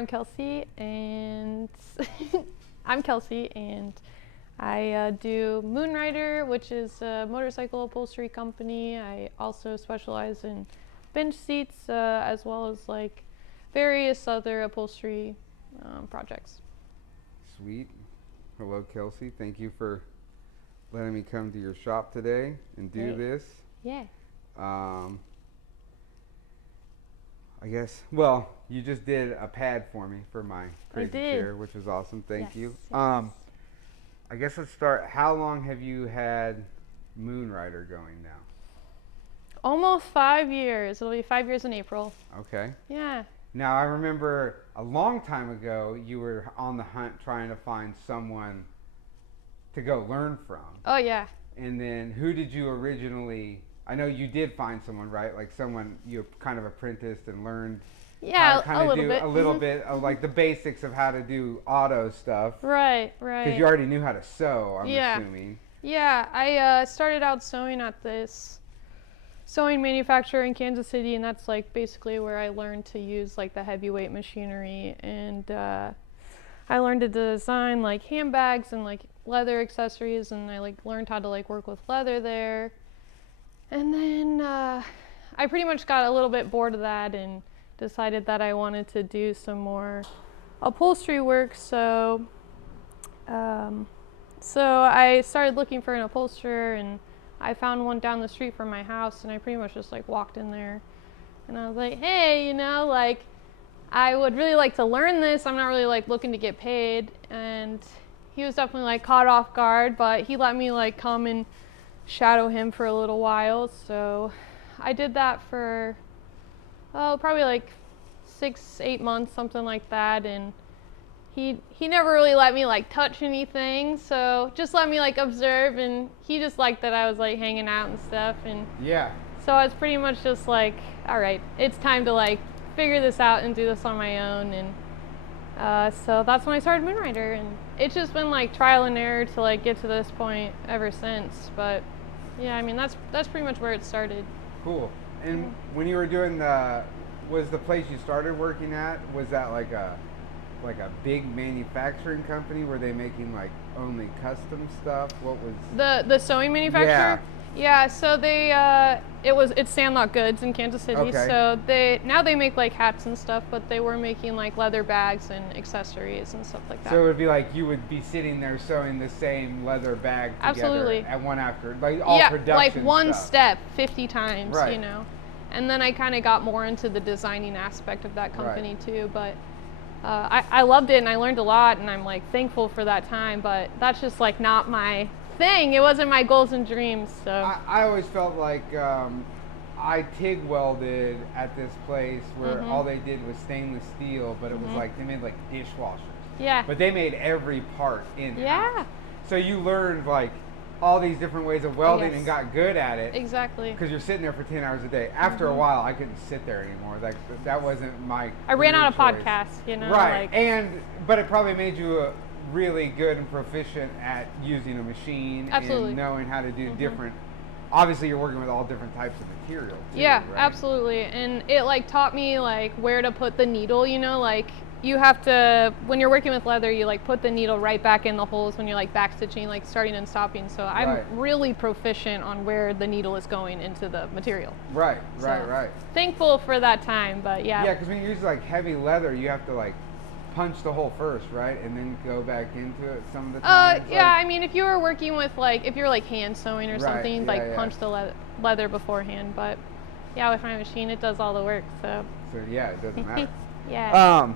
I'm Kelsey, and I'm Kelsey, and I do Moonrider, which is a motorcycle upholstery company. I also specialize in bench seats, as well as like various other upholstery projects. Sweet. Hello, Kelsey. Thank you for letting me come to your shop today and do this. Yeah. I guess, well, you just did a pad for me for my crazy chair, which was awesome. Thank you. Yes. I guess let's start. How long have you had Moonrider going now? Almost 5 years. It'll be 5 years in April. Okay. Yeah. Now, I remember a long time ago, you were on the hunt trying to find someone to go learn from. Oh, yeah. And then who did you originally, I know you did find someone, right? Like someone you kind of apprenticed and learned how to kind of do a little bit of like the basics of how to do auto stuff. Right. Because you already knew how to sew, I'm assuming. Yeah, I started out sewing at this sewing manufacturer in Kansas City, and that's like basically where I learned to use like the heavyweight machinery, and I learned to design like handbags and like leather accessories, and I like learned how to like work with leather there. And then I pretty much got a little bit bored of that and decided that I wanted to do some more upholstery work. So I started looking for an upholsterer, and I found one down the street from my house, and I pretty much just like walked in there, and I was like, hey, you know, like I would really like to learn this. I'm not really like looking to get paid. And he was definitely like caught off guard, but he let me like come and shadow him for a little while. So I did that for probably like 6-8 months, something like that. And he never really let me like touch anything, so just let me like observe, and he just liked that I was like hanging out and stuff. And yeah, so I was pretty much just like, all right, it's time to like figure this out and do this on my own. And so that's when I started Moonrider, and it's just been like trial and error to like get to this point ever since. But yeah, I mean that's pretty much where it started. Cool. And when you were doing was the place you started working at, was that like a big manufacturing company? Were they making like only custom stuff? What was the sewing manufacturer? Yeah, so it's Sandlot Goods in Kansas City. Okay. So now they make like hats and stuff, but they were making like leather bags and accessories and stuff like that. So it would be like you would be sitting there sewing the same leather bag together. Absolutely. At one after, like all production like one stuff. step 50 times, right. You know. And then I kind of got more into the designing aspect of that company too, but I loved it and I learned a lot, and I'm like thankful for that time, but that's just like not my thing. It wasn't my goals and dreams. So I always felt like I TIG welded at this place where all they did was stainless steel, but it was like they made like dishwashers. Yeah. But they made every part in. Yeah. So you learned like all these different ways of welding and got good at it. Exactly. Because you're sitting there for 10 hours a day. After a while, I couldn't sit there anymore. Like that wasn't my. I ran out of choice. podcasts, you know. Right, like, but it probably made you really good and proficient at using a machine and knowing how to do different. Obviously, you're working with all different types of material. Too, yeah, right? absolutely, and it like taught me like where to put the needle. You know, like you have to, when you're working with leather, you like put the needle right back in the holes when you're like back stitching, like starting and stopping. So I'm really proficient on where the needle is going into the material. Right. Thankful for that time, but yeah. Yeah, because when you use like heavy leather, you have to like punch the hole first, right, and then go back into it some of the time. Yeah, I mean, if you were working with like, if you're like hand sewing or something, you'd like punch the leather beforehand. But yeah, with my machine, it does all the work. So yeah, it doesn't matter. Yeah.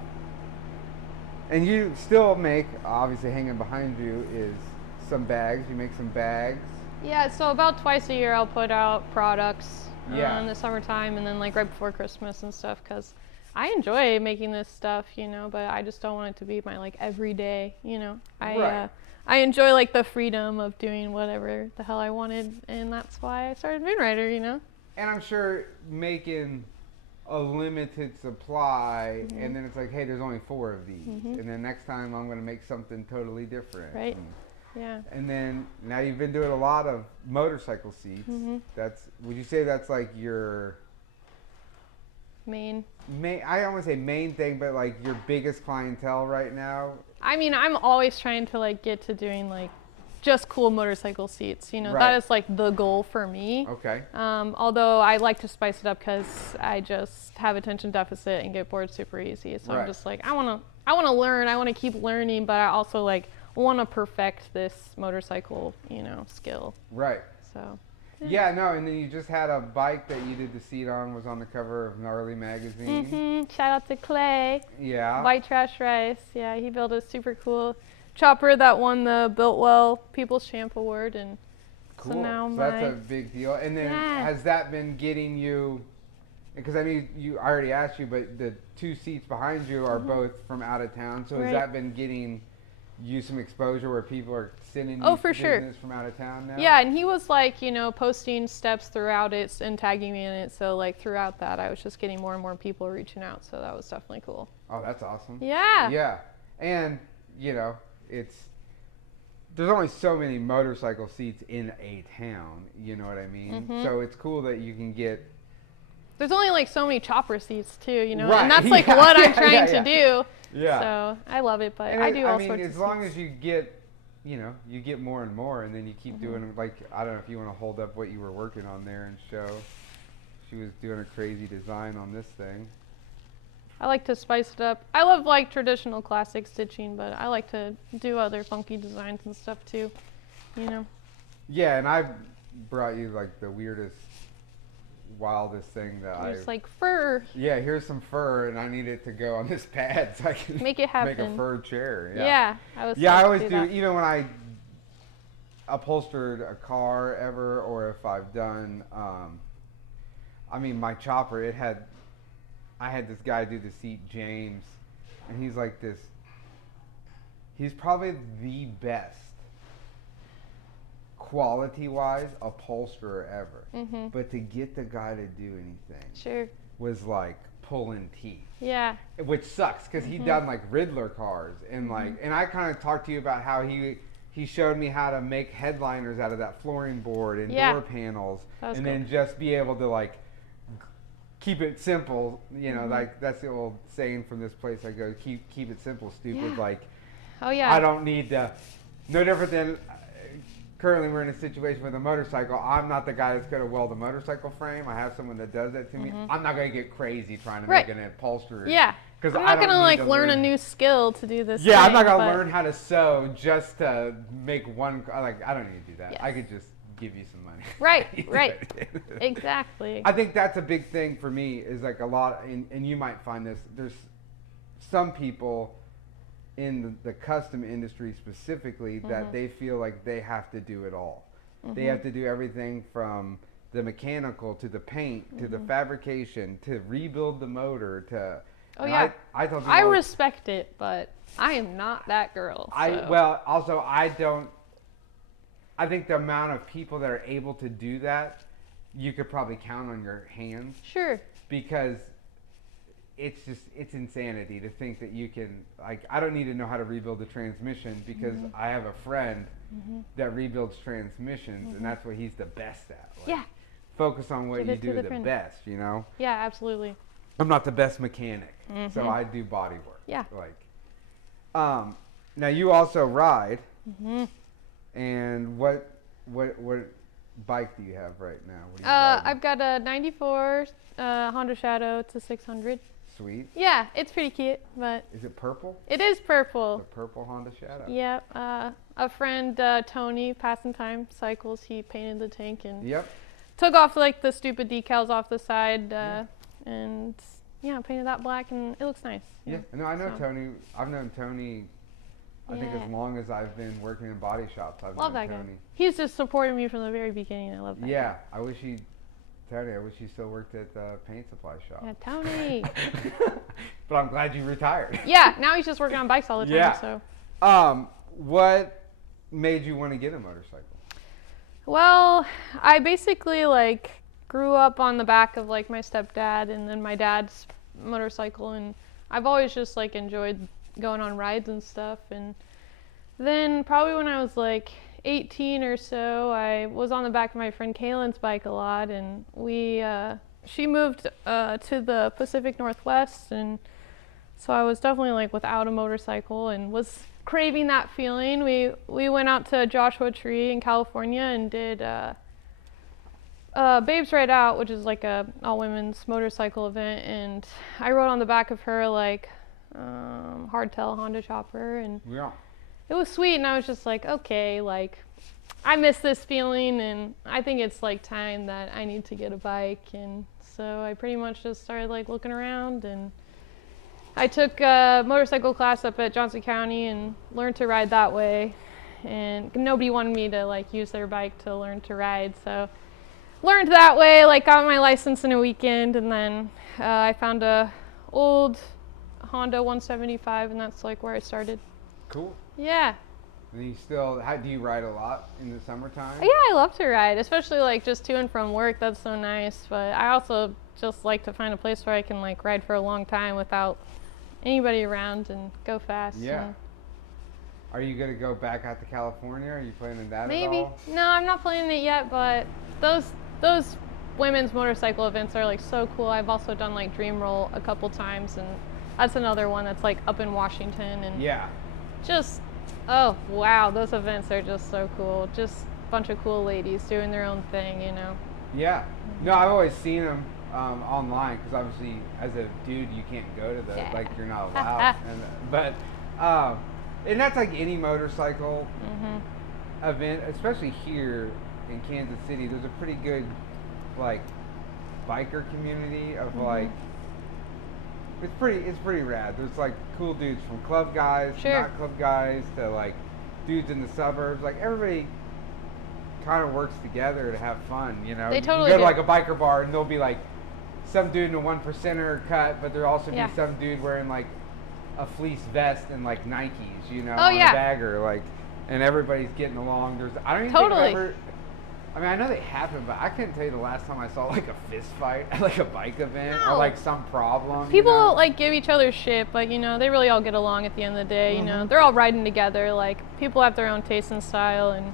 And you still make, obviously hanging behind you is some bags. You make some bags. Yeah, so about twice a year I'll put out products in the summertime, and then like right before Christmas and stuff, because I enjoy making this stuff, you know, but I just don't want it to be my like everyday, you know. I enjoy like the freedom of doing whatever the hell I wanted, and that's why I started Moonrider, you know. And I'm sure making a limited supply, and then it's like, hey, there's only 4 of these, and then next time I'm going to make something totally different. Right. Yeah. And then now you've been doing a lot of motorcycle seats. Would you say that's like your main. I don't want to say main thing, but like your biggest clientele right now? I mean, I'm always trying to like get to doing like just cool motorcycle seats. You know, Right. that is like the goal for me. Okay. Although I like to spice it up because I just have attention deficit and get bored super easy. So Right. I'm just like, I want to learn. I want to keep learning, but I also like want to perfect this motorcycle, you know, skill. Right. So. Yeah, no, and then you just had a bike that you did the seat on, was on the cover of Gnarly magazine. Shout out to Clay. Yeah. White Trash Rice. Yeah, he built a super cool chopper that won the Built Well People's Champ Award, and Cool. so now so that's a big deal. And then has that been getting you? Because I mean, I already asked you, but the two seats behind you are both from out of town. So has that been getting you some exposure where people are sending you business from out of town now? Yeah, and he was like, you know, posting steps throughout it and tagging me in it. So like throughout that, I was just getting more and more people reaching out. So that was definitely cool. Oh, that's awesome. Yeah. Yeah, and you know, there's only so many motorcycle seats in a town. You know what I mean? So it's cool that you can get. There's only like so many chopper seats too, you know, Right. and that's like what I'm trying to do. Yeah. So I love it, but And I do all mean, sorts of as long seats. as you get, you know, you get more and more, and then you keep doing, like, I don't know if you want to hold up what you were working on there and show. She was doing a crazy design on this thing. I like to spice it up. I love like traditional classic stitching, but I like to do other funky designs and stuff too, you know. Yeah, and I brought you like the weirdest, wildest thing that There's like fur. Yeah, here's some fur, and I need it to go on this pad so I can make it happen. Make a fur chair. Yeah, I always do. Even when I upholstered a car ever, or if I've done, I mean, my chopper, I had this guy do the seat, James, and he's like this. He's probably the best quality-wise upholsterer ever, but to get the guy to do anything was like pulling teeth. Yeah, which sucks because he done like Riddler cars and like, and I kind of talked to you about how he showed me how to make headliners out of that flooring board and door panels, and cool. Then just be able to like keep it simple, you know, like that's the old saying from this place I go, keep it simple, stupid. Like, I don't need to. No different than. Currently, we're in a situation with a motorcycle. I'm not the guy that's going to weld a motorcycle frame. I have someone that does that to me. I'm not going to get crazy trying to make an upholstery. Yeah. Because I'm not going to like learn a new skill to do this. Yeah, I'm not going to learn how to sew just to make one. Like, I don't need to do that. Yes. I could just give you some money. Right. Right. Exactly. I think that's a big thing for me. Is like a lot, and you might find this. There's some people in the custom industry specifically that they feel like they have to do it all. They have to do everything from the mechanical to the paint to the fabrication to rebuild the motor to. I tell people, I respect it, but I am not that girl. So. Well, also I don't. I think the amount of people that are able to do that, you could probably count on your hands. Sure. Because it's insanity to think that you can, like, I don't need to know how to rebuild a transmission because I have a friend that rebuilds transmissions and that's what he's the best at. Like, focus on what you do the best, you know? Yeah, absolutely. I'm not the best mechanic, so I do body work. Yeah. Like, now you also ride, and what bike do you have right now? What are you I've got a 94 Honda Shadow. It's a 600. Sweet. Yeah, it's pretty cute, but. Is it purple? It is purple. The purple Honda Shadow. Yeah. A friend, Tony, Passing Time Cycles, he painted the tank and took off like the stupid decals off the side, and painted that black, and it looks nice. Yeah. No, I know Tony. I've known Tony. I think as long as I've been working in body shops, I've known Tony. Guy. He's just supported me from the very beginning. I love that. Yeah, guy. I wish he still worked at the paint supply shop. Yeah, Tony. But I'm glad you retired. Yeah, now he's just working on bikes all the time. So. What made you want to get a motorcycle? Well, I basically like grew up on the back of like my stepdad and then my dad's motorcycle, and I've always just like enjoyed going on rides and stuff. And then probably when I was like 18 or so, I was on the back of my friend Kaylin's bike a lot, and we she moved to the Pacific Northwest, and so I was definitely like without a motorcycle and was craving that feeling. We went out to Joshua Tree in California and did Babes Ride Out, which is like a all women's motorcycle event, and I rode on the back of her like hardtail Honda chopper, and yeah. It was sweet. And I was just like, okay, like I miss this feeling, and I think it's like time that I need to get a bike. And so I pretty much just started like looking around, and I took a motorcycle class up at Johnson County and learned to ride that way, and nobody wanted me to like use their bike to learn to ride, so learned that way, like got my license in a weekend, and then I found a old Honda 175, and that's like where I started. Cool. Yeah. And you still, how do you ride a lot in the summertime? Yeah, I love to ride, especially like just to and from work. That's so nice. But I also just like to find a place where I can like ride for a long time without anybody around and go fast. Yeah. Are you going to go back out to California? Are you planning that Maybe. at all? No, I'm not planning it yet, but those women's motorcycle events are like so cool. I've also done like Dream Roll a couple times, and that's another one that's like up in Washington, and yeah. Just, oh wow, those events are just so cool. Just a bunch of cool ladies doing their own thing, you know. Yeah. No, I've always seen them online, because obviously as a dude you can't go to the, like you're not allowed. And that's like any motorcycle event, especially here in Kansas City. There's a pretty good like biker community of like, it's pretty rad. There's like cool dudes from club guys, not club guys, to like dudes in the suburbs. Like everybody kind of works together to have fun, you know. They totally you go do. to like a biker bar and there'll be like some dude in a 1%er cut, but there'll also be some dude wearing like a fleece vest and like Nikes, you know, on a bagger, like, and everybody's getting along. I don't even think I've ever, I mean, I know they happen, but I couldn't tell you the last time I saw like a fist fight at like a bike event or like some problem. People like give each other shit, but you know, they really all get along at the end of the day. You know, they're all riding together. Like people have their own taste and style, and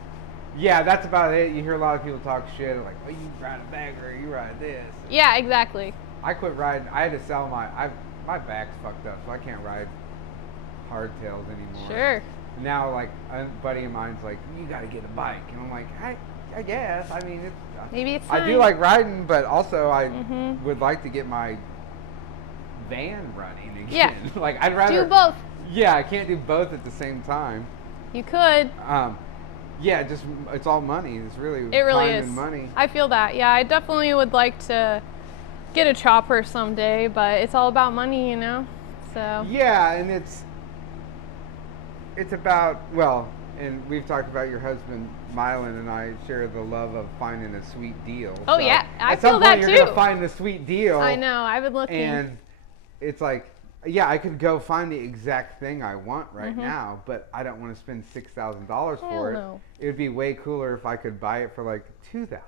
yeah, that's about it. You hear a lot of people talk shit like, oh, you ride a bagger, you ride this. Yeah, exactly. I quit riding. I had to sell my back's fucked up, so I can't ride hardtails anymore. Sure. Now, like a buddy of mine's like, you got to get a bike, and I'm like, I guess. I mean, maybe it's time. I do like riding, but also I would like to get my van running again. Yeah. Like I'd rather do both. Yeah, I can't do both at the same time. You could. Yeah, just it's all money. It's really it really time is and money. I feel that. Yeah, I definitely would like to get a chopper someday, but it's all about money, you know. So. Yeah, and it's about, well, and we've talked about your husband, Mylan, and I share the love of finding a sweet deal. Oh, so yeah, I feel that too. At some point, you're going to find the sweet deal. I know, I've been looking. And it's like, yeah, I could go find the exact thing I want right now, but I don't want to spend $6,000 for it. No. It would be way cooler if I could buy it for like $2,000.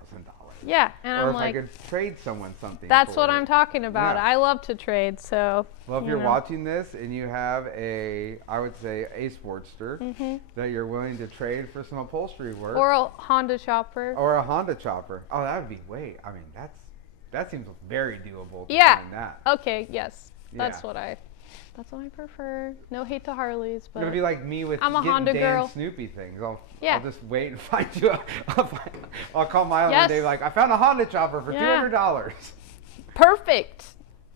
Yeah, and or I'm if like, I could trade someone something. That's for what it. I'm talking about. Yeah. I love to trade, so. Well, if you're watching this and you have I would say a Sportster that you're willing to trade for some upholstery work. Or a Honda chopper. Or a Honda chopper. Oh, that would be I mean, that seems very doable to yeah. find that. Okay, yes. That's what I prefer. No hate to Harleys, but. It'll be like me with I'm a Honda Dan girl. Snoopy things. I'll just wait and find you. I'll call Milo one day like, I found a Honda chopper for $200. Perfect.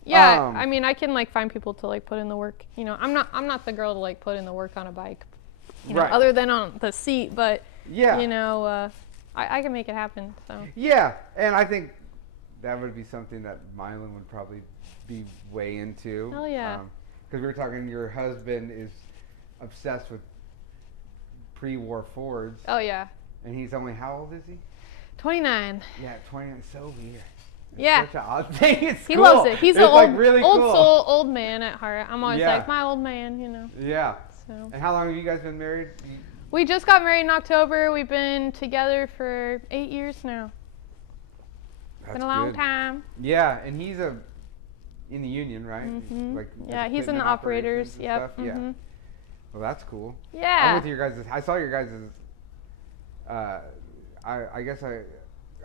Yeah, I mean, I can like find people to like put in the work. You know, I'm not the girl to like put in the work on a bike. You know, other than on the seat, but you know, I can make it happen. So. Yeah, and I think that would be something that Mylan would probably be way into. Hell yeah. Because we were talking, your husband is obsessed with pre-war Fords. Oh yeah. And he's only, how old is he? 29. Yeah, 29. So weird. Yeah. Such an odd thing. It's he cool. loves it. He's an like really old cool. soul, old man at heart. I'm always like, my old man, you know. Yeah. So. And how long have you guys been married? We just got married in October. We've been together for 8 years now. It's been a long time. Yeah, and he's in the union, right? Like yeah, he's in the operators. Yep. Yeah. Well, that's cool. Yeah. I'm with your guys'. I saw your guys'. I guess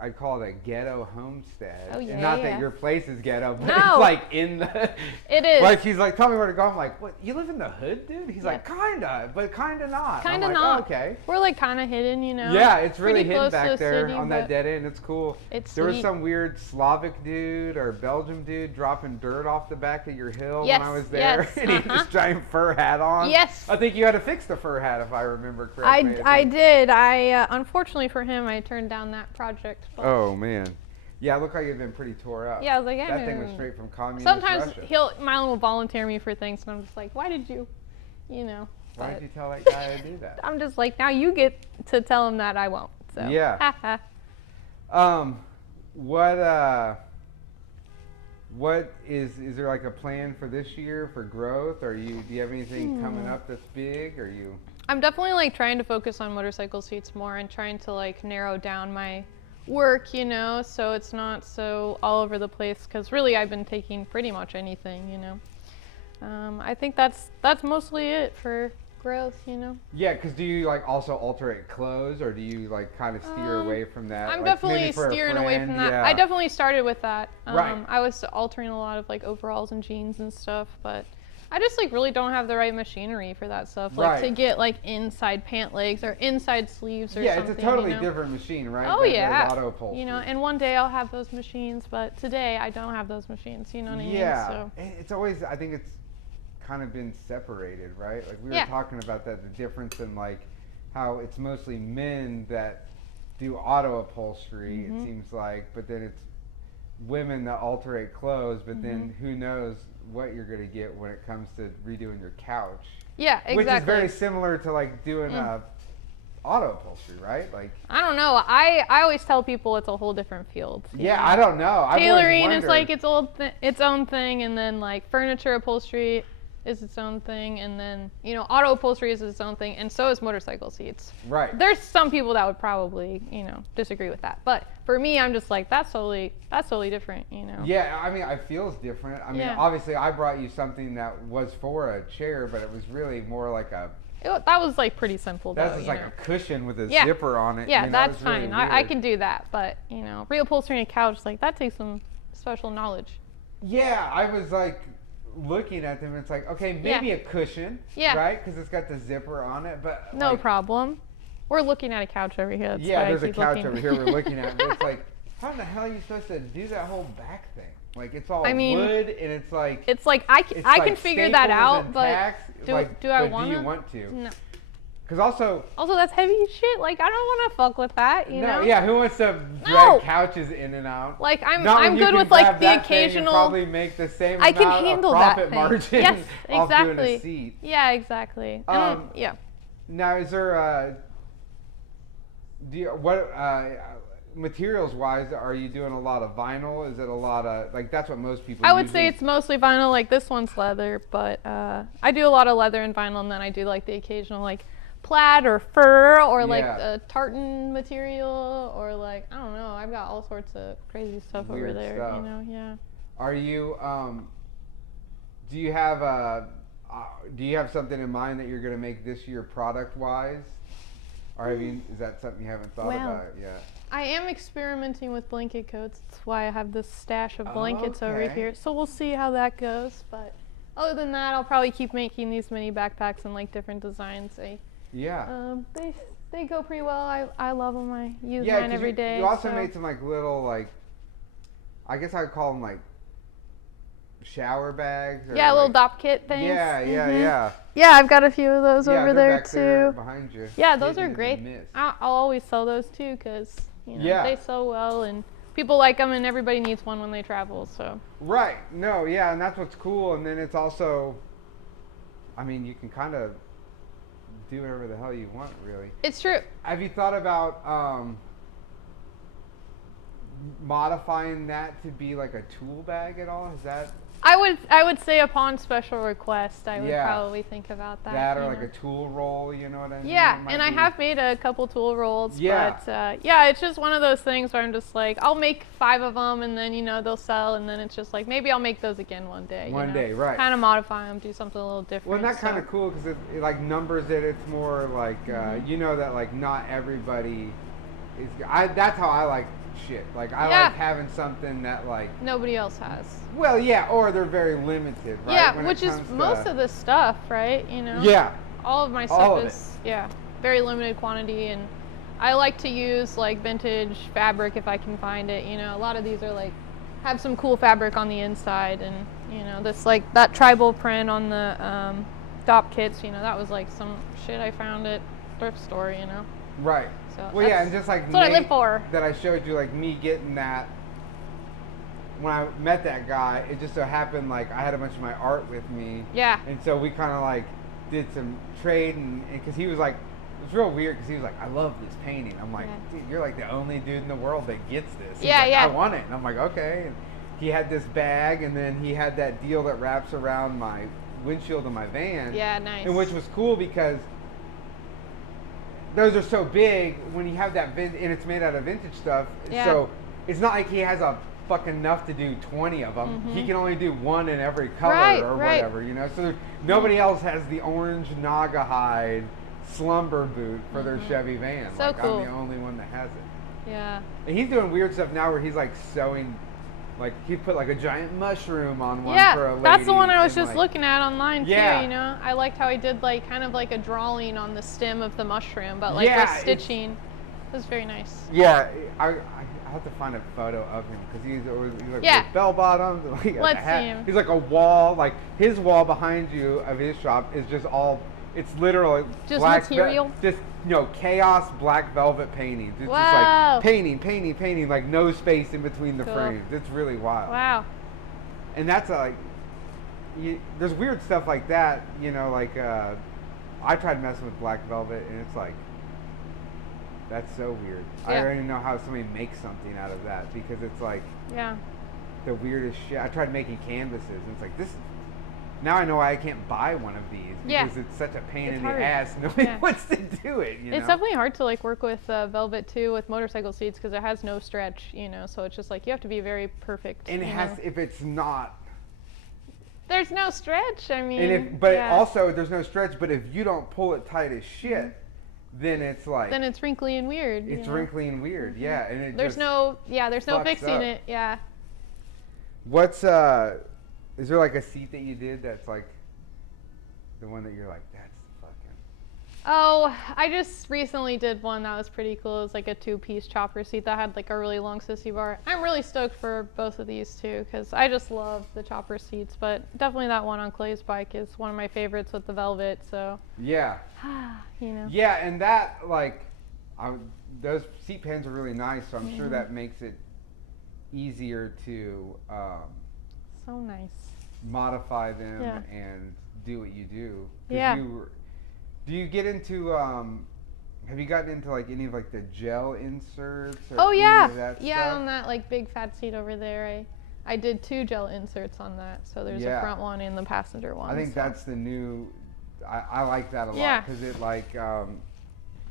I'd call it a ghetto homestead. Oh, yeah. And not that your place is ghetto, but No. it's like in the. It is. Like he's like, tell me where to go. I'm like, what? You live in the hood, dude? He's like, kinda, but kinda not. Kinda I'm like, not. Oh, okay. We're like kind of hidden, you know. Yeah, it's really Pretty hidden close to back the there city, on that but dead end. It's cool. It's There was sweet. some weird Slavic dude or Belgium dude dropping dirt off the back of your hill Yes, when I was there, yes, and he had this giant fur hat on. Yes. I think you had to fix the fur hat if I remember correctly. I did. I unfortunately for him, I turned down that project. But Oh man. Yeah, it looked like it had been pretty tore up. yeah, I was like, That thing was straight from communist sometimes Russia. Mylon will volunteer me for things, and I'm just like, why did you, you know? Why but did you tell that guy to do that? I'm just like, now you get to tell him that I won't. So Yeah. What is there like a plan for this year for growth? Do you have anything coming up that's big? Or you? I'm definitely like trying to focus on motorcycle seats more and trying to like narrow down my work, you know, so it's not so all over the place, because really I've been taking pretty much anything, you know. I think that's mostly it for growth, you know. Yeah, because do you like also alterate clothes, or do you like kind of steer away from that? I'm like, definitely maybe for a steering away friend? from that. Yeah. I definitely started with that. Right. I was altering a lot of like overalls and jeans and stuff, but I just like really don't have the right machinery for that stuff. Like to get like inside pant legs or inside sleeves or something. Yeah, it's a totally you know? different machine, right? Oh yeah. Auto upholstery. You know, and one day I'll have those machines, but today I don't have those machines. You know what I mean? Yeah. So. And it's always, I think it's kind of been separated, right? Like we were talking about that, the difference in like how it's mostly men that do auto upholstery, it seems like, but then it's women that alterate clothes, but then who knows what you're going to get when it comes to redoing your couch. Yeah, exactly. Which is very similar to like doing auto upholstery, right? Like I don't know. I always tell people it's a whole different field. Yeah, know? I don't know. Tailoring is like its own thing, and then like furniture upholstery is its own thing, and then you know auto upholstery is its own thing, and so is motorcycle seats. Right. There's some people that would probably disagree with that, but for me, I'm just like that's totally different, you know. Yeah, I mean, it feels different. I mean, obviously, I brought you something that was for a chair, but it was really more like a. That was like pretty simple. That's just like a cushion with a zipper on it. Yeah, you know, that's really fine. I can do that, but reupholstering a couch, like that takes some special knowledge. Yeah, I was like looking at them. It's like, okay, maybe a cushion, right? Because it's got the zipper on it, but no like, problem. We're looking at a couch over here. That's yeah, why there's I a keep couch looking. over here we're looking at. But it's like, how the hell are you supposed to do that whole back thing? Like it's all wood, and it's like I can figure that out, but do I want to? Do you want to? No. Because also that's heavy as shit. Like I don't want to fuck with that, you know? Yeah, who wants to drag couches in and out? Like I'm good with like the occasional. Probably make the same I amount can handle of profit that margin. Yes, off exactly. doing a seat. Yeah, exactly. Yeah. Now, is there materials wise, are you doing a lot of vinyl? Is it a lot of like that's what most people? I would say it's mostly vinyl. Like this one's leather, but I do a lot of leather and vinyl, and then I do like the occasional like plaid or fur or like a tartan material or like I don't know. I've got all sorts of crazy stuff Weird over there. Stuff. You know, yeah. Are you? Do you have something in mind that you're going to make this year product wise? Or is that something you haven't thought about yet? I am experimenting with blanket coats. That's why I have this stash of blankets over here. So we'll see how that goes. But other than that, I'll probably keep making these mini backpacks in like different designs. They go pretty well. I love them. I use mine every day. You also made some like little like, I guess I'd call them like shower bags. Or little dop kit things. Yeah. Yeah, I've got a few of those over there back too. There behind you. Yeah, those are great. I'll always sell those too because they sell well and people like them and everybody needs one when they travel. So. Right. No. Yeah, and that's what's cool. And then it's also, I mean, you can kind of do whatever the hell you want, really. It's true. Have you thought about modifying that to be like a tool bag at all? Is that? I would say upon special request, I would probably think about that. That or like a tool roll, you know what I mean? Yeah, and I have made a couple tool rolls, but it's just one of those things where I'm just like, I'll make 5 of them and then, they'll sell and then it's just like, maybe I'll make those again one day. One day, right. Kind of modify them, do something a little different. Well, and that's kind of cool because it like numbers it. It's more like, that like not everybody is, that's how I like shit. Like I like having something that like nobody else has. Well, yeah, or they're very limited, right? Yeah, which is most of the stuff, right? You know. Yeah. All of my stuff is very limited quantity, and I like to use like vintage fabric if I can find it. You know, a lot of these are like have some cool fabric on the inside, and you know, this like that tribal print on the DOP kits. You know, that was like some shit I found at thrift store. You know. Right. So well, yeah, and just like that's what I live for. That I showed you, like me getting that. When I met that guy, it just so happened like I had a bunch of my art with me. Yeah. And so we kind of like did some trade, and because he was like, it was real weird because he was like, I love this painting. I'm like, dude, you're like the only dude in the world that gets this. He's like, I want it. And I'm like, okay. And he had this bag, and then he had that deal that wraps around my windshield of my van. Yeah, nice. And which was cool because those are so big when you have that and it's made out of vintage stuff. Yeah. So it's not like he has a fucking enough to do 20 of them. Mm-hmm. He can only do one in every color or whatever, you know. So nobody else has the orange Naugahyde slumber boot for their Chevy van. So like cool. I'm the only one that has it. Yeah. And he's doing weird stuff now where he's like sewing, like he put like a giant mushroom on one for a lady. That's the one I was just like, looking at online too, you know. I liked how he did like kind of like a drawing on the stem of the mushroom, but like with stitching. It was very nice. Yeah, I have to find a photo of him because he's like with bell bottoms. Like Let's see him. He's like a wall, like his wall behind you of his shop is just all. It's literally just black material. Just chaos black velvet paintings. It's just like painting, like no space in between the frames. It's really wild. Wow. And that's like, there's weird stuff like that. You know, like I tried messing with black velvet, and it's like. That's so weird. I don't even know how somebody makes something out of that because it's like the weirdest shit. I tried making canvases and it's like this. Now I know why I can't buy one of these because it's such a pain in the ass. Nobody wants to do it. You know? It's definitely hard to like work with velvet too with motorcycle seats because it has no stretch. You know, so it's just like you have to be very perfect. And it has if it's not. There's no stretch. I mean. And also there's no stretch. But if you don't pull it tight as shit. Then it's like. Then it's wrinkly and weird. It's wrinkly and weird, and it there's no fixing it, What's is there like a seat that you did that's like the one that you're like that's fucking. Oh, I just recently did one that was pretty cool. It was like a 2-piece chopper seat that had like a really long sissy bar. I'm really stoked for both of these too because I just love the chopper seats, but definitely that one on Clay's bike is one of my favorites with the velvet. So. Yeah. You know. Yeah, and that like, those seat pans are really nice. So I'm sure that makes it easier to. So nice. Modify them and do what you do. Yeah. Do you get into have you gotten into like any of like the gel inserts or that stuff? On that like big fat seat over there I did 2 gel inserts on that. So there's a front one and the passenger one. I think that's the new I like that a lot because it like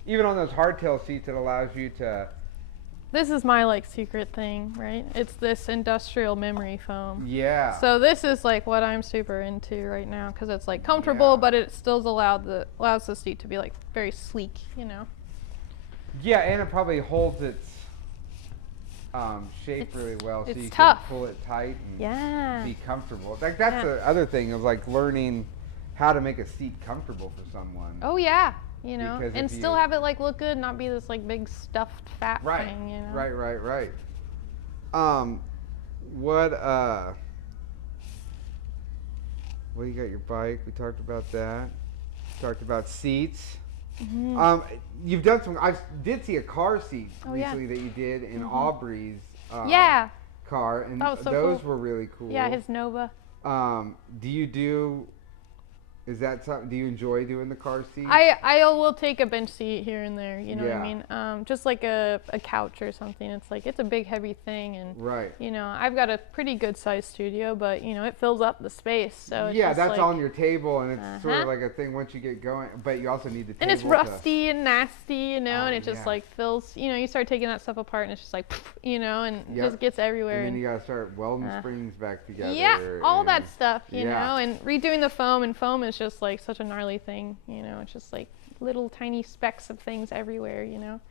even on those hardtail seats it allows you to. This is my like secret thing, right? It's this industrial memory foam. Yeah. So this is like what I'm super into right now because it's like comfortable, but it still allows the seat to be like very sleek, you know. Yeah, and it probably holds its shape really well, so you tough. Can pull it tight and be comfortable. Like that's the other thing of like learning how to make a seat comfortable for someone. Oh yeah. You know, and still have it like look good, not be this like big stuffed fat thing, you know. Right. Well, you got your bike. We talked about that. Talked about seats. Mm-hmm. You've done some. I did see a car seat recently that you did in Aubrey's car, and those were really cool. Yeah, his Nova. Do you do? Is that something? Do you enjoy doing the car seat? I will take a bench seat here and there. You know what I mean? Just like a couch or something. It's like it's a big heavy thing, and you know I've got a pretty good sized studio, but you know it fills up the space. So it's just that's like, on your table, and it's sort of like a thing once you get going. But you also need the table. And it's rusty and nasty, you know, and it just like fills. You know, you start taking that stuff apart, and it's just like, you know, and it just gets everywhere. And then you gotta start welding springs back together. Yeah, all that stuff, you know, and redoing the foam, and foam is just like such a gnarly thing, you know. It's just like little tiny specks of things everywhere, you know.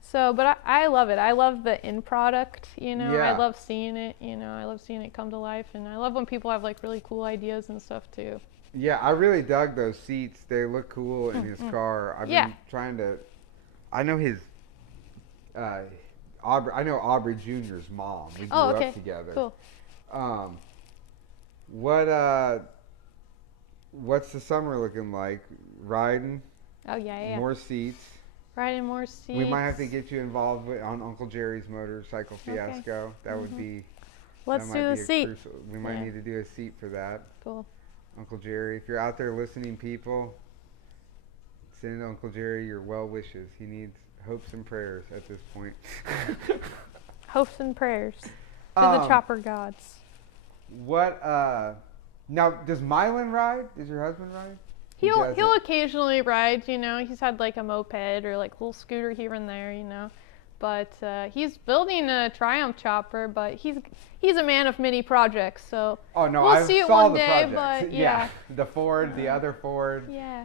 So, but I love it. I love the end product, you know. Yeah. I love seeing it, you know. I love seeing it come to life, and I love when people have like really cool ideas and stuff too. Yeah, I really dug those seats. They look cool in his car. I've Yeah. been trying to. I know his. Aubrey. I know Aubrey Jr.'s mom. We grew up together. Cool. Um, what what's the summer looking like? Riding? Oh yeah. More seats. Riding more seats. We might have to get you involved on Uncle Jerry's motorcycle fiasco. That would be. Let's do the seat. We might need to do a seat for that. Cool. Uncle Jerry, if you're out there listening, people, send Uncle Jerry your well wishes. He needs hopes and prayers at this point. Hopes and prayers to the chopper gods. What? Now, does Mylan ride? Does your husband ride? He'll occasionally ride. You know, he's had like a moped or like a little scooter here and there. You know, but he's building a Triumph chopper. But he's a man of many projects. So we'll see it one day. But yeah, the Ford, the other Ford. Yeah.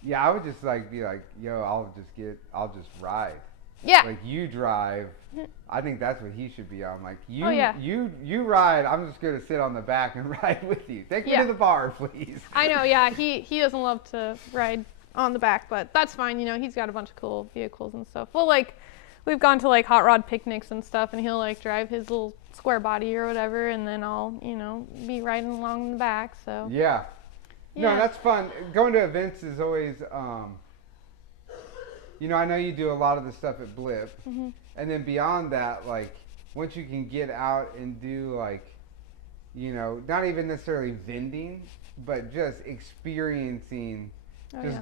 Yeah, I would just be like, yo, I'll just ride. Yeah. Like you drive. I think that's what he should be on. Like you ride. I'm just gonna sit on the back and ride with you. Take me to the bar, please. I know. Yeah, he doesn't love to ride on the back, but that's fine. You know, he's got a bunch of cool vehicles and stuff. Well, we've gone to like hot rod picnics and stuff, and he'll like drive his little square body or whatever, and then I'll be riding along in the back. So yeah. No, that's fun. Going to events is always. I know you do a lot of the stuff at Blip, and then beyond that, like once you can get out and do not even necessarily vending, but just experiencing,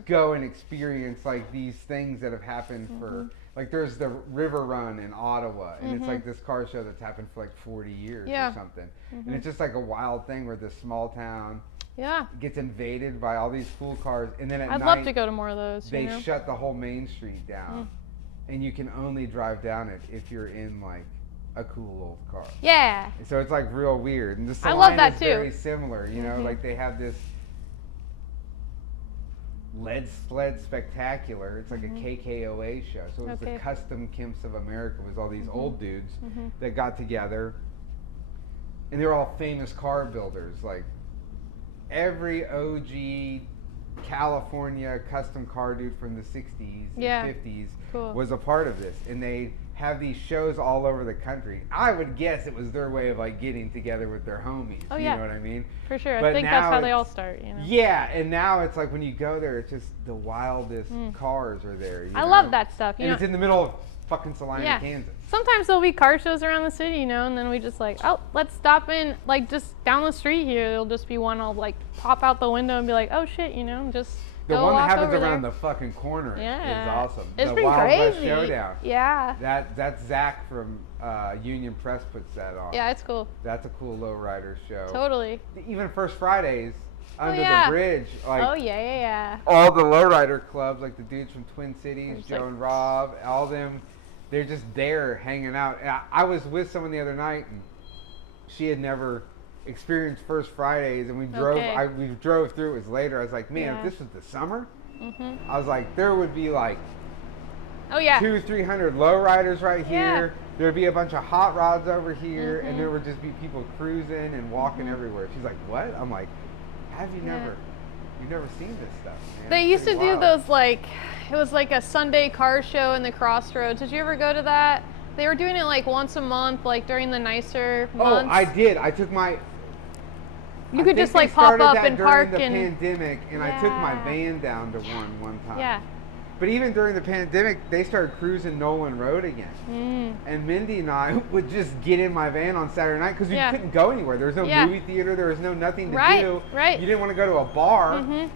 go and experience like these things that have happened for like there's the River Run in Ottawa, and it's like this car show that's happened for like 40 years or something, and it's just like a wild thing where this small town. Yeah. Gets invaded by all these cool cars, and then at night, I'd love to go to more of those. They shut the whole main street down, and you can only drive down it if you're in like a cool old car. Yeah. So it's like real weird, and the I love that is too. Very similar, you know, like they have this lead sled spectacular. It's like a KKOA show. So it was the Custom Kimps of America. It was all these old dudes that got together, and they were all famous car builders, like. Every OG California custom car dude from the 60s and 50s was a part of this. And they have these shows all over the country. I would guess it was their way of like getting together with their homies. You know what I mean? For sure. But I think that's how they all start, you know? Yeah, and now it's like when you go there, it's just the wildest cars are there. I love that stuff. And it's in the middle of fucking Salina, Kansas. Sometimes there'll be car shows around the city, you know, and then we just like, oh, let's stop in, like just down the street here. It'll just be one. I'll like pop out the window and be like, oh shit, you know, just the go one walk that happens over around there. the fucking corner is awesome. It's the been Wild West crazy. Showdown. Yeah. That's Zach from Union Press puts that on. Yeah, it's cool. That's a cool lowrider show. Totally. Even First Fridays under the bridge, like all the lowrider clubs, like the dudes from Twin Cities, Joe and Rob, all them. They're just there hanging out. And I was with someone the other night, and she had never experienced First Fridays, and we drove. We drove through. It was later. I was like, man, if this was the summer, I was like, there would be like, 200-300 lowriders right here. There'd be a bunch of hot rods over here, and there would just be people cruising and walking everywhere. She's like, what? I'm like, have you never? You've never seen this stuff, man. They used to do those like. It was like a Sunday car show in the Crossroads. Did you ever go to that? They were doing it like once a month, like during the nicer months. Oh, I did. I took my. You could just like pop up and park during the pandemic, and I took my van down to one time. Yeah. But even during the pandemic, they started cruising Nolan Road again. And Mindy and I would just get in my van on Saturday night because we couldn't go anywhere. There was no movie theater. There was nothing to do. Right. You didn't want to go to a bar.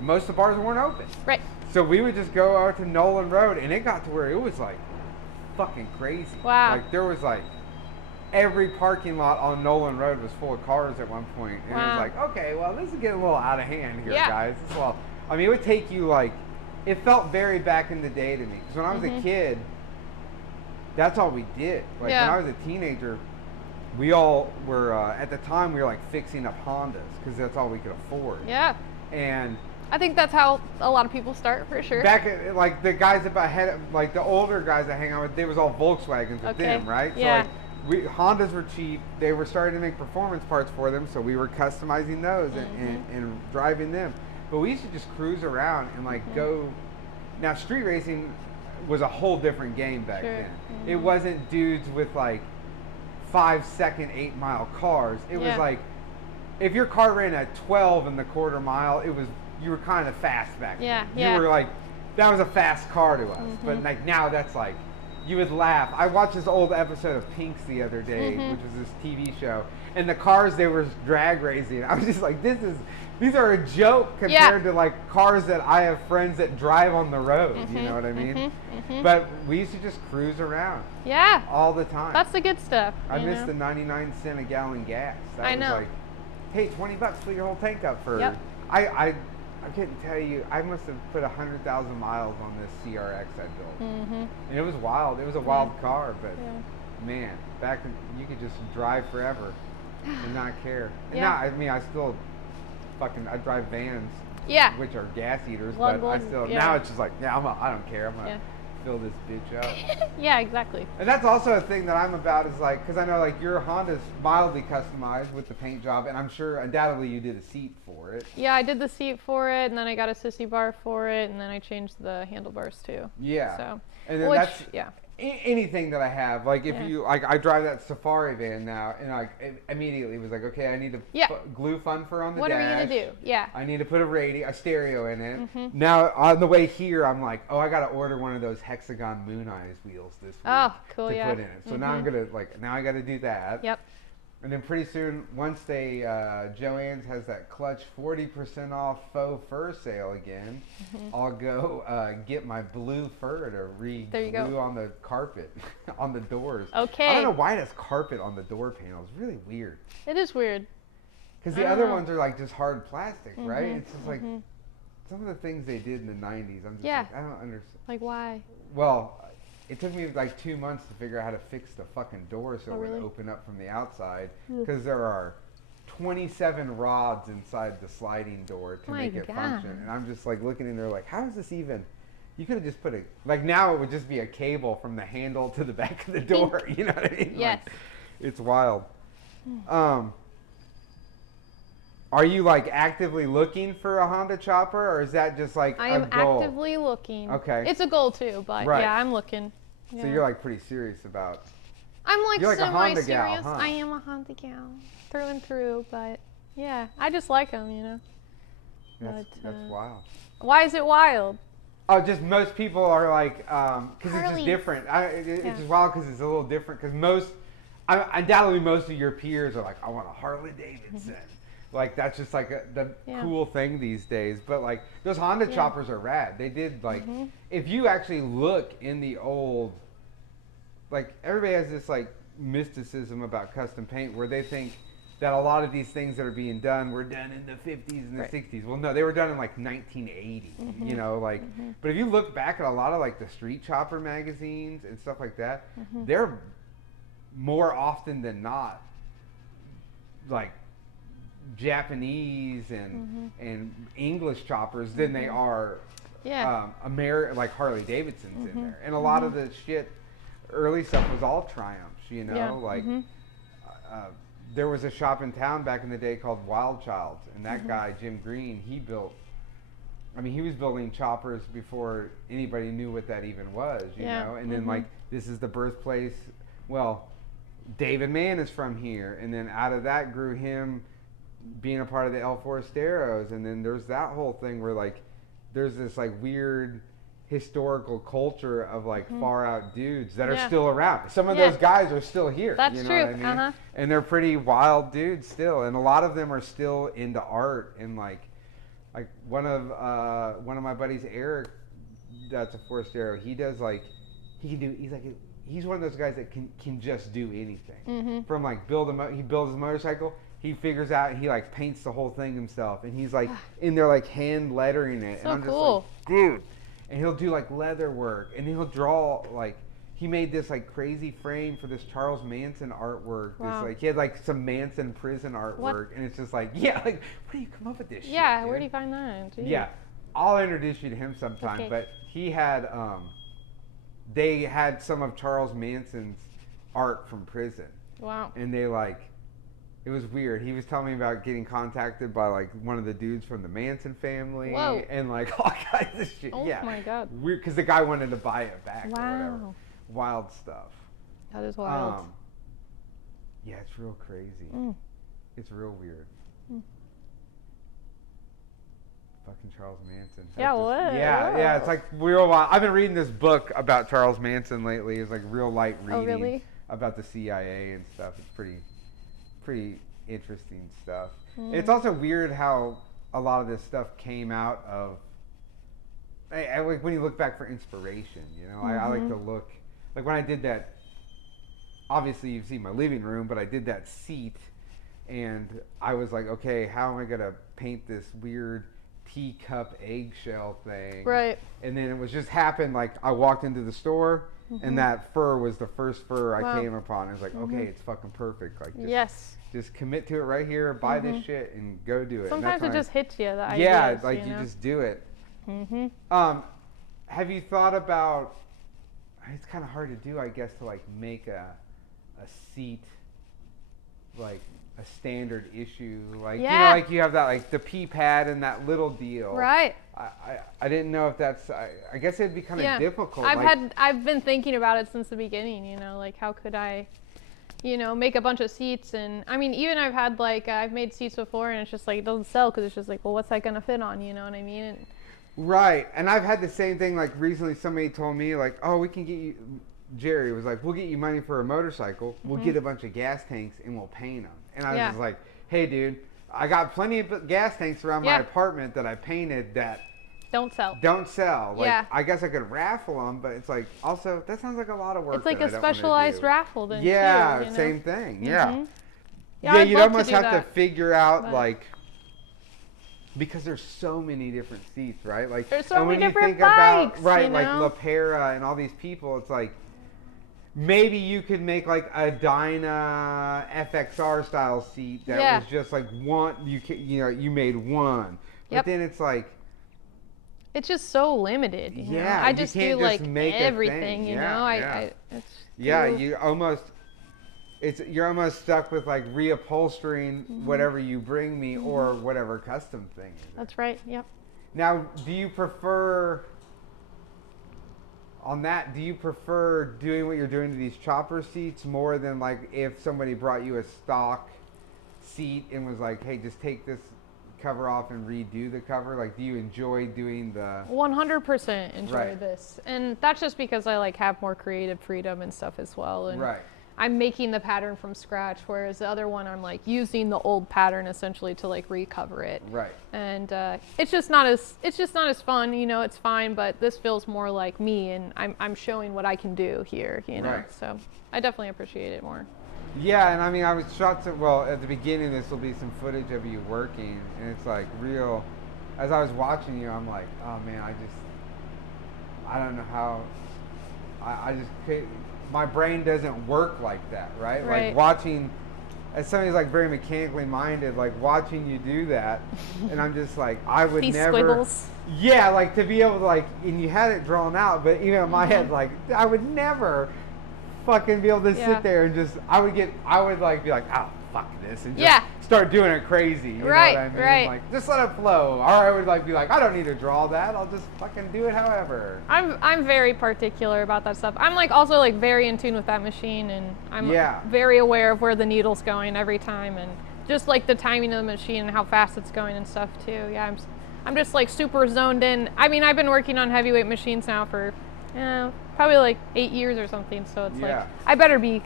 Most of the bars weren't open. Right. So we would just go out to Nolan Road, and it got to where it was like fucking crazy. Wow. Like there was like every parking lot on Nolan Road was full of cars at one point. And it was like, okay, well, this is getting a little out of hand here, guys. Well, I mean, it would take you like, it felt very back in the day to me. Because when I was a kid, that's all we did. Like when I was a teenager, we all were, at the time, we were like fixing up Hondas because that's all we could afford. Yeah. And I think that's how a lot of people start, for sure. Back at, like, the guys like the older guys I hang out with, they was all Volkswagens with them, right? Yeah. So like, Hondas were cheap. They were starting to make performance parts for them, so we were customizing those and driving them. But we used to just cruise around and like go. Now street racing was a whole different game back then. It wasn't dudes with like 5-second 8-mile cars. It was like, if your car ran at 12 in the quarter mile, you were kind of fast back then. You were like, that was a fast car to us. But like now that's like, you would laugh. I watched this old episode of Pinks the other day, which was this TV show, and the cars they were drag racing. I was just like, these are a joke compared to like cars that I have friends that drive on the road. You know what I mean? But we used to just cruise around. Yeah. All the time. That's the good stuff. I miss the 99 cent a gallon gas. That I know. was like, hey, $20, fill your whole tank up for. Yep. I couldn't tell you. I must have put 100,000 miles on this CRX I built, and it was wild. It was a wild car, but man, back when you could just drive forever and not care. And now, I mean, I still I drive vans, which are gas eaters, but I still now it's just like, I don't care. I'm gonna fill this bitch up. Yeah, exactly. And that's also a thing that I'm about is like, because I know like your Honda's mildly customized with the paint job, and I'm sure undoubtedly you did a seat for it. Yeah, I did the seat for it, and then I got a sissy bar for it, and then I changed the handlebars too. Yeah. So, and then that's anything that I have, like if you like, I drive that Safari van now, and I immediately was like, okay, I need to glue fun fur on the dash. What are we gonna do? Yeah. I need to put a stereo in it. Now on the way here, I'm like, oh, I gotta order one of those hexagon moon eyes wheels this week. Oh, cool. To put in it. So now I'm gonna now I gotta do that. Yep. And then pretty soon, once Joann's has that clutch 40% off faux fur sale again, I'll go get my blue fur to re-glue on the carpet, on the doors. Okay. I don't know why it has carpet on the door panel. It's really weird. It is weird. Because the other ones are like just hard plastic, right? It's just like some of the things they did in the 90s. I'm just like, I don't understand. Like why? Well, it took me like 2 months to figure out how to fix the fucking door so it would open up from the outside, because there are 27 rods inside the sliding door to make it function. And I'm just like looking in there like, how is this even? You could have just put like now it would just be a cable from the handle to the back of the door. You know what I mean? Yes. Like, it's wild. Are you like actively looking for a Honda chopper, or is that just like a goal? I am actively looking. Okay. It's a goal too, but yeah, I'm looking. So you're like pretty serious about. I'm like you're like a Honda semi-serious. gal, huh? I am a Honda gal, through and through. But yeah, I just like them, you know. That's wild. Why is it wild? Oh, just most people are like, because it's just different. It's just wild because it's a little different. Because undoubtedly most of your peers are like, I want a Harley Davidson. Like that's just like the cool thing these days. But like those Honda choppers are rad. They did like, if you actually look in the old, like everybody has this like mysticism about custom paint where they think that a lot of these things that are being done were done in the 50s and the 60s. Well, no, they were done in like 1980, you know, like, but if you look back at a lot of like the street chopper magazines and stuff like that, they're more often than not like Japanese and English choppers than they are like Harley Davidsons in there. And a lot of the shit, early stuff was all Triumphs, you know, like there was a shop in town back in the day called Wild Child, and that guy, Jim Green, he was building choppers before anybody knew what that even was, you know, and then like, this is the birthplace, well, David Mann is from here, and then out of that grew him being a part of the El Forasteros, and then there's that whole thing where like there's this like weird historical culture of like far out dudes that are still around. Some of those guys are still here. That's you know true. What I mean? And they're pretty wild dudes still, and a lot of them are still into art. And like one of my buddies, Eric, that's a Forastero. He does like he's one of those guys that can just do anything. From like he builds his motorcycle. He figures out, he like paints the whole thing himself, and he's like in there like hand lettering it. So and I'm cool. just like, dude. And he'll do like leather work, and he'll draw like he made this like crazy frame for this Charles Manson artwork. Wow. This like he had like some Manson prison artwork, and it's just like, yeah, like where do you come up with this shit? Yeah, dude? Where do you find that? Jeez. Yeah, I'll introduce you to him sometime. Okay. But he had they had some of Charles Manson's art from prison. Wow. And they like, it was weird. He was telling me about getting contacted by like one of the dudes from the Manson family. Whoa. And like all kinds of shit. Oh yeah. My God. Weird, because the guy wanted to buy it back or whatever. Wow. Wild stuff. That is wild. Yeah, it's real crazy. It's real weird. Fucking Charles Manson. Yeah, what? Yeah, it's like real wild. I've been reading this book about Charles Manson lately. It's like real light reading. Oh, really? About the CIA and stuff. It's pretty interesting stuff. It's also weird how a lot of this stuff came out of. I like when you look back for inspiration. You know, I like to look like when I did that. Obviously, you've seen my living room, but I did that seat, and I was like, okay, how am I gonna paint this weird teacup eggshell thing? Right. And then it was just happened like I walked into the store and that fur was the first fur I came upon. It was like, okay, it's fucking perfect. Like just commit to it right here, buy this shit and go do it. Sometimes it just hits you, the ideas, yeah, like you just do it. Have you thought about, it's kind of hard to do, I guess, to like make a seat like a standard issue, like you know, like you have that like the pee pad and that little deal, right? I didn't know if that's I guess it'd be kind of difficult. I've been thinking about it since the beginning, you know, like how could I, you know, make a bunch of seats. And I mean, even I've had like I've made seats before and it's just like it doesn't sell because it's just like, well, what's that gonna fit on, you know what I mean? And right. And I've had the same thing. Like recently somebody told me like, oh, we can get you, Jerry was like, we'll get you money for a motorcycle. We'll get a bunch of gas tanks and we'll paint them. And I was just like, hey, dude, I got plenty of gas tanks around my apartment that I painted that don't sell. Like, I guess I could raffle them, but it's like, also, that sounds like a lot of work. It's like a specialized raffle then, too, you know? Same thing. Yeah, you'd almost have to figure out, like, because there's so many different seats, right? Like, there's so many different bikes, about, you know? like La Pera and all these people, it's like, maybe you could make like a Dyna FXR style seat that was just like one. You know, you made one, but then it's like it's just so limited. You know? I just do like everything. You know, you almost you're almost stuck with like reupholstering whatever you bring me or whatever custom thing. That's right. Yep. Now, do you prefer? On that, do you prefer doing what you're doing to these chopper seats more than like if somebody brought you a stock seat and was like, hey, just take this cover off and redo the cover? Like, do you enjoy doing the 100% enjoy this? And that's just because I like have more creative freedom and stuff as well. And I'm making the pattern from scratch, whereas the other one I'm like using the old pattern essentially to like recover it. Right. And it's just not as fun, you know. It's fine, but this feels more like me, and I'm showing what I can do here, you know. So I definitely appreciate it more. Yeah, and I mean, I was shot to, well, at the beginning this will be some footage of you working, and it's like real. As I was watching you, I'm like, oh man, I don't know how. I just could. My brain doesn't work like that, right? Like watching, as somebody who's like very mechanically minded, like watching you do that, and I'm just like, I would These never. Squiggles. Yeah, like to be able to like, and you had it drawn out, but even in my head, like I would never fucking be able to sit there and just, I would like be like, oh fuck this, and just start doing it crazy. You know what I mean? Like just let it flow. Or I would like be like, I don't need to draw that. I'll just fucking do it however. I'm very particular about that stuff. I'm like also like very in tune with that machine, and I'm very aware of where the needle's going every time, and just like the timing of the machine and how fast it's going and stuff too. Yeah, I'm just like super zoned in. I mean, I've been working on heavyweight machines now for probably like 8 years or something, so it's like I better be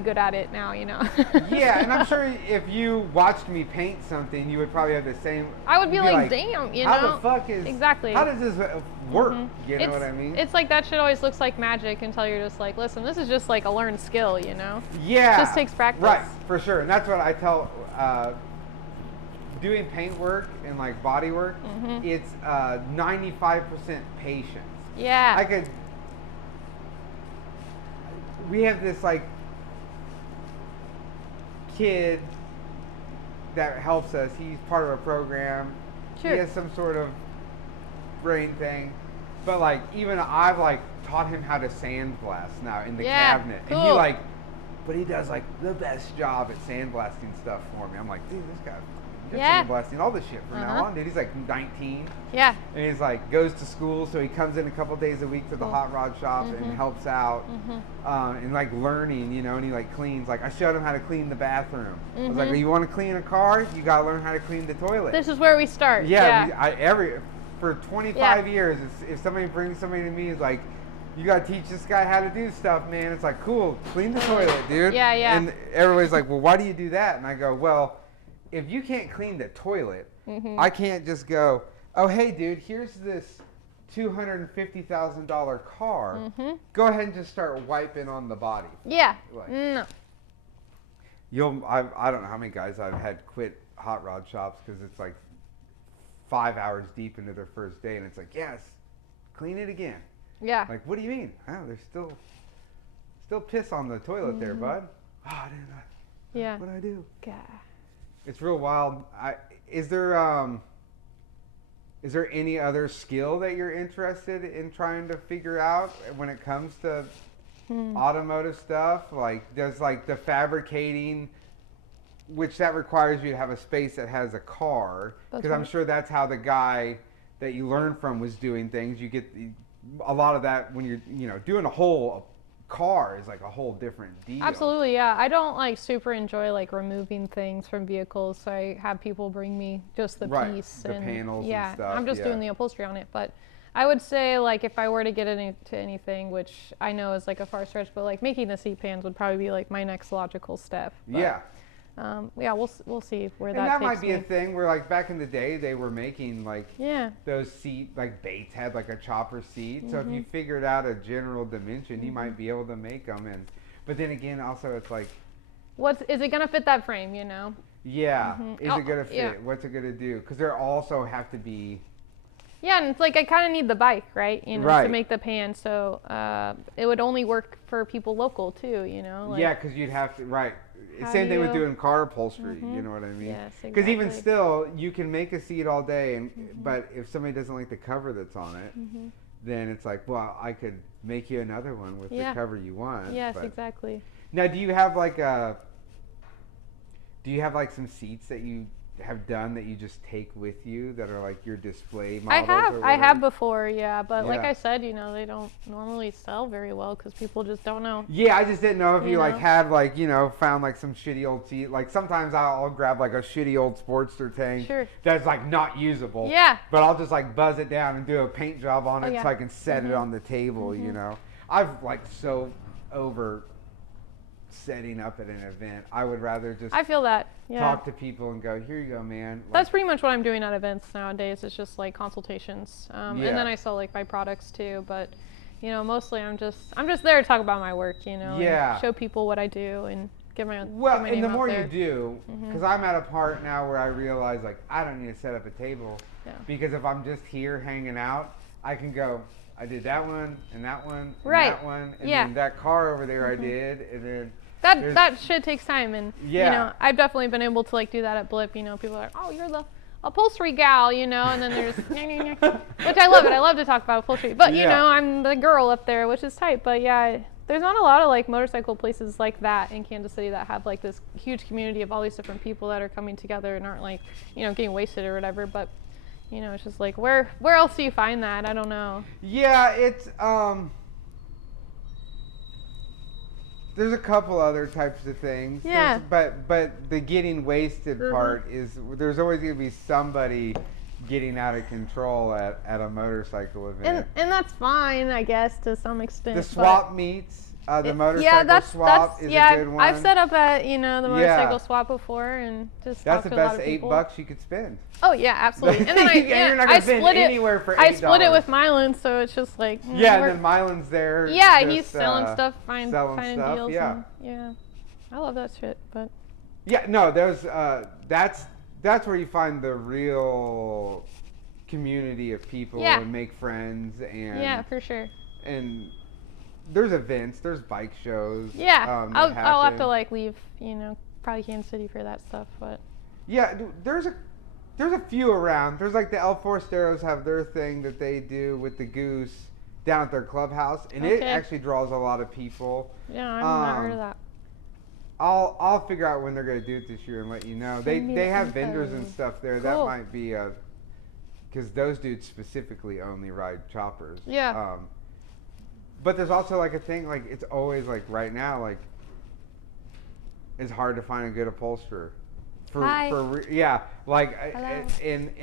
good at it now, you know. Yeah, and I'm sure if you watched me paint something, you would probably have the same. I would be like, damn, you know. How the fuck is how does this work? You know what I mean? It's like that shit always looks like magic until you're just like, listen, this is just like a learned skill, you know. Yeah, it just takes practice. Right, for sure, and that's what I tell. Doing paint work and like body work, it's 95% patience. Yeah. I could. we have this like kid that helps us. He's part of a program. Sure. He has some sort of brain thing, but like even I've like taught him how to sandblast now in the cabinet, cool. and he like, but he does like the best job at sandblasting stuff for me. I'm like, dude, this guy. Sandblasting all this shit from now on, dude. He's like 19. Yeah. And he's like goes to school, so he comes in a couple days a week to the hot rod shop and helps out, and like learning, you know. And he like cleans. Like I showed him how to clean the bathroom. I was like, you want to clean a car? You gotta learn how to clean the toilet. This is where we start. Yeah. For 25 years, if somebody brings somebody to me, is like, you gotta teach this guy how to do stuff, man. It's like, cool, clean the toilet, dude. Yeah. And everybody's like, well, why do you do that? And I go, well, if you can't clean the toilet, I can't just go, oh, hey, dude, here's this $250,000 car. Go ahead and just start wiping on the body. Yeah. Like, no. I don't know how many guys I've had quit hot rod shops because it's like 5 hours deep into their first day, and it's like, yes, clean it again. Yeah. Like, what do you mean? Oh, there's still piss on the toilet there, bud. Oh, I didn't know. Yeah. What'd I do? God. It's real wild. Is there any other skill that you're interested in trying to figure out when it comes to automotive stuff? Like, does like the fabricating, which that requires you to have a space that has a car, because I'm sure that's how the guy that you learn from was doing things. You get a lot of that when you're doing a whole car is like a whole different deal. Absolutely, yeah. I don't like super enjoy like removing things from vehicles, so I have people bring me just the piece the and panels and stuff. I'm just doing the upholstery on it. But I would say like if I were to get into anything, which I know is like a far stretch, but like making the seat pans would probably be like my next logical step. But, we'll see where that takes me. And that might be a thing where like back in the day they were making like those seat, like Bates had like a chopper seat. So if you figured out a general dimension, you might be able to make them. But then again, also it's like, is it gonna fit that frame? You know? Yeah. Is it gonna fit? Yeah. What's it gonna do? Because there also have to be. Yeah, and it's like I kind of need the bike, right? You know, to make the pan. So it would only work for people local too. You know? Like, yeah, because you'd have to Same thing with doing car upholstery, you know what I mean? Yes, exactly. Because even still, you can make a seat all day, but if somebody doesn't like the cover that's on it, then it's like, well, I could make you another one with the cover you want. Yes, exactly. Now, do you have like some seats that you have done that you just take with you that are like your display models? I have before, but like I said, they don't normally sell very well because people just don't know. Yeah, I just didn't know if you like had like found like some shitty old seat. Like sometimes I'll grab like a shitty old Sportster tank that's like not usable. Yeah. But I'll just like buzz it down and do a paint job on it so I can set it on the table. I've like so over setting up at an event. I would rather just talk to people and go, here you go, man. Like, that's pretty much what I'm doing at events nowadays. It's just like consultations, and then I sell like my products too. But mostly I'm just there to talk about my work, and show people what I do and get my name and the more out there. You do, because I'm at a part now where I realize like I don't need to set up a table because if I'm just here hanging out, I can go, I did that one and that one and that one and then that car over there I did, and then that shit takes time, and I've definitely been able to like do that at Blip. People are like, oh, you're the upholstery gal, and then there's which I love it. I love to talk about upholstery, but I'm the girl up there, which is tight. But there's not a lot of like motorcycle places like that in Kansas City that have like this huge community of all these different people that are coming together and aren't like getting wasted or whatever. But it's just like where else do you find that? I don't know. Yeah, it's there's a couple other types of things. Yeah. But the getting wasted part is there's always going to be somebody getting out of control at a motorcycle event. And that's fine, I guess, to some extent. The swap meets. The motorcycle swap is a good one. I've set up at the motorcycle swap before and just that's talked the to a lot best of people. $8 you could spend. Oh yeah, absolutely. And then you're not gonna spend anywhere for $8. I split it with Mylan, so it's just like and then Mylan's there. Yeah, he's selling stuff, finding deals. Yeah. And, I love that shit. But there's that's where you find the real community of people and make friends and for sure. And there's events, there's bike shows. Yeah, I'll have to like leave, probably Kansas City for that stuff, but. Yeah, there's a few around. There's like the El Forasteros have their thing that they do with the goose down at their clubhouse, and it actually draws a lot of people. Yeah, I've not heard of that. I'll figure out when they're gonna do it this year and let you know. They have vendors and stuff there. Cool. That might be because those dudes specifically only ride choppers. Yeah. But there's also like a thing like it's always like right now like it's hard to find a good upholsterer. In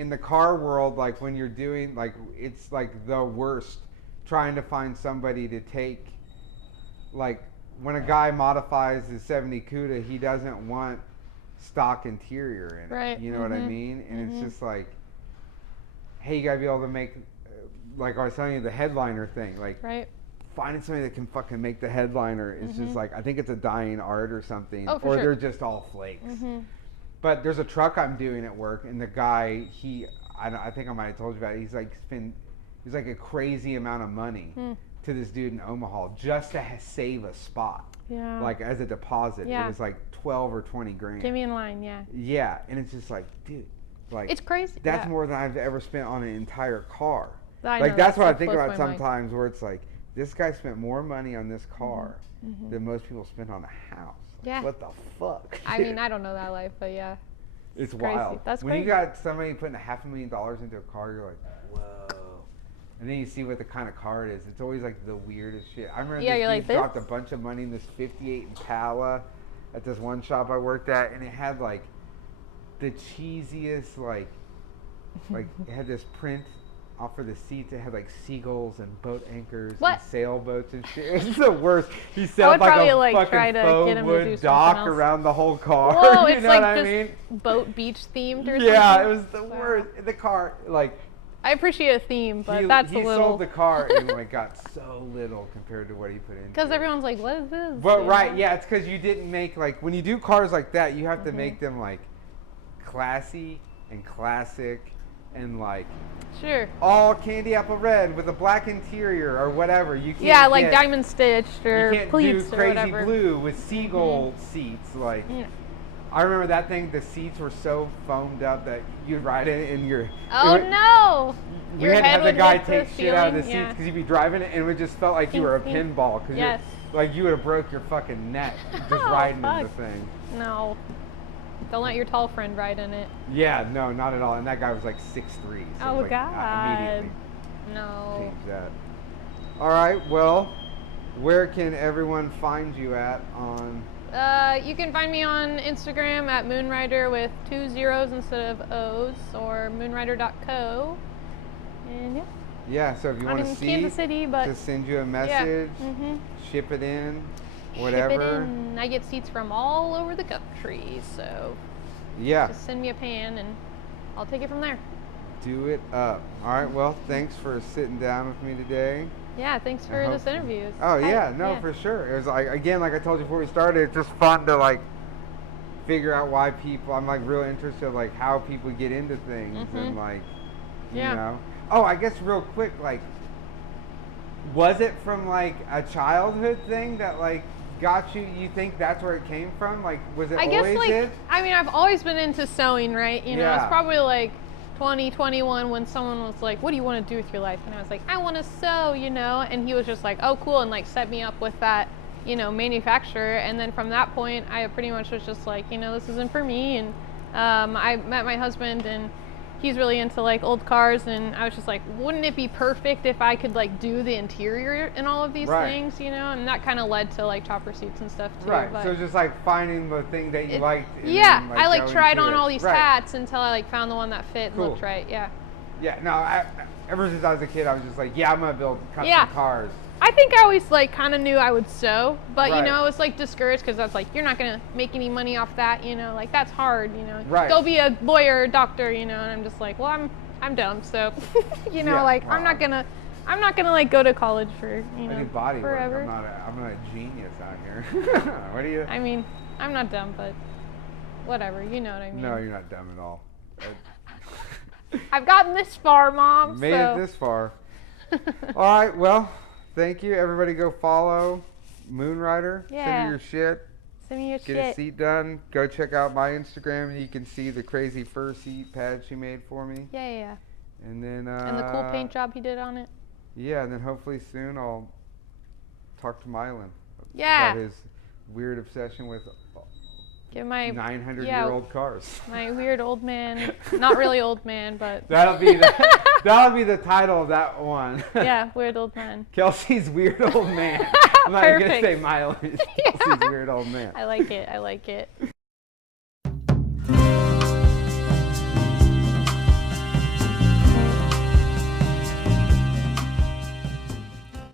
the car world, like when you're doing like it's like the worst trying to find somebody to take like when a guy modifies his 70 Cuda, he doesn't want stock interior in it. Right. You know what I mean? And it's just like, hey, you gotta be able to make, like I was telling you, the headliner thing. Like, finding somebody that can fucking make the headliner is just like, I think it's a dying art or something. Oh, for or sure. they're just all flakes. But there's a truck I'm doing at work, and the guy, I think I might have told you about it. He's like a crazy amount of money to this dude in Omaha just to save a spot. Yeah. Like as a deposit. Yeah. It was like 12 or 20 grand. Give me in line, yeah. Yeah, and it's just like, dude, like it's crazy. That's more than I've ever spent on an entire car. Like that's what I think about sometimes, where it's like, this guy spent more money on this car than most people spend on a house. Yeah. What the fuck? I mean, I don't know that life, but yeah. It's wild. That's when crazy. You got somebody putting $500,000 into a car, you're like, whoa. And then you see what the kind of car it is. It's always like the weirdest shit. I remember this dude dropped a bunch of money in this 58 Impala at this one shop I worked at, and it had like the cheesiest like it had this print off of the seats. It had like seagulls and boat anchors and sailboats and shit. It was the worst. He sailed like a fucking faux wood dock around the whole car. Whoa, you it's know like what I just mean? Boat beach themed or something. Yeah, it was the worst. In the car, like. I appreciate a theme, but that's a little. He sold the car and like got so little compared to what he put in. Because everyone's like, "What is this?" But yeah, it's because you didn't make like when you do cars like that, you have to make them like classy and classic and like all candy apple red with a black interior or whatever. You can't like diamond stitched or pleats do or whatever. Crazy blue with seagull seats like. I remember that thing. The seats were so foamed up that you'd ride it in your. No! We had to have the guy take shit out of the seats because you'd be driving it and it would just felt like you were a pinball because like you would have broke your fucking neck just riding in the thing. No. Don't let your tall friend ride in it. Yeah, no, not at all. And that guy was like 6'3". So God. Immediately. No. Change that. All right. Well, where can everyone find you at on? You can find me on Instagram at Moonrider with 2 zeros instead of O's, or moonrider.co. And yeah, so if you want to see Kansas City, but to send you a message, ship it in, whatever. Ship it in. I get seats from all over the country, so just send me a pan and I'll take it from there. Do it up. All right, well, thanks for sitting down with me today. Yeah, thanks for this interview. For sure. It was like, again, like I told you before we started, it's just fun to like figure out why people, I'm like real interested like how people get into things and like, you know. Oh, I guess real quick, like, was it from like a childhood thing that like got you, you think that's where it came from? Like, was it always it? I mean, I've always been into sewing, right? You know, it's probably like 2021 when someone was like, what do you want to do with your life? And I was like, I want to sew, you know, and he was just like, oh cool, and like set me up with that, you know, manufacturer. And then from that point I pretty much was just like, you know, this isn't for me. And I met my husband and he's really into like old cars, and I was just like, wouldn't it be perfect if I could like do the interior and all of these things, you know? And that kind of led to like chopper seats and stuff too. Right. So just like finding the thing that you liked. Yeah, I like tried on all these hats until I like found the one that fit and looked right. Yeah. Yeah. No, ever since I was a kid, I was just like, yeah, I'm gonna build custom cars. I think I always like kind of knew I would sew, but you know, it's like discouraged because I was like, you're not gonna make any money off that, you know, like that's hard, you know. Go be a lawyer, doctor, you know. And I'm just like, well, I'm dumb, so you know, like I'm not gonna like go to college for I do body forever. Work. I'm not a genius out here. What do you? I mean, I'm not dumb, but whatever, you know what I mean. No, you're not dumb at all. I've gotten this far, Mom. Made it this far. All right, well. thank you. Everybody go follow Moonrider. Yeah. Send me your shit. Send me your Get a seat done. Go check out my Instagram. You can see the crazy fur seat pad she made for me. Yeah. And then and the cool paint job he did on it. Yeah, and then hopefully soon I'll talk to Mylan about his weird obsession with Get my 900-year-old cars. My weird old man, not really old man, but that'll be the title of that one. Yeah, weird old man. Kelsey's weird old man. I'm not even gonna say Mylan. Kelsey's weird old man. I like it.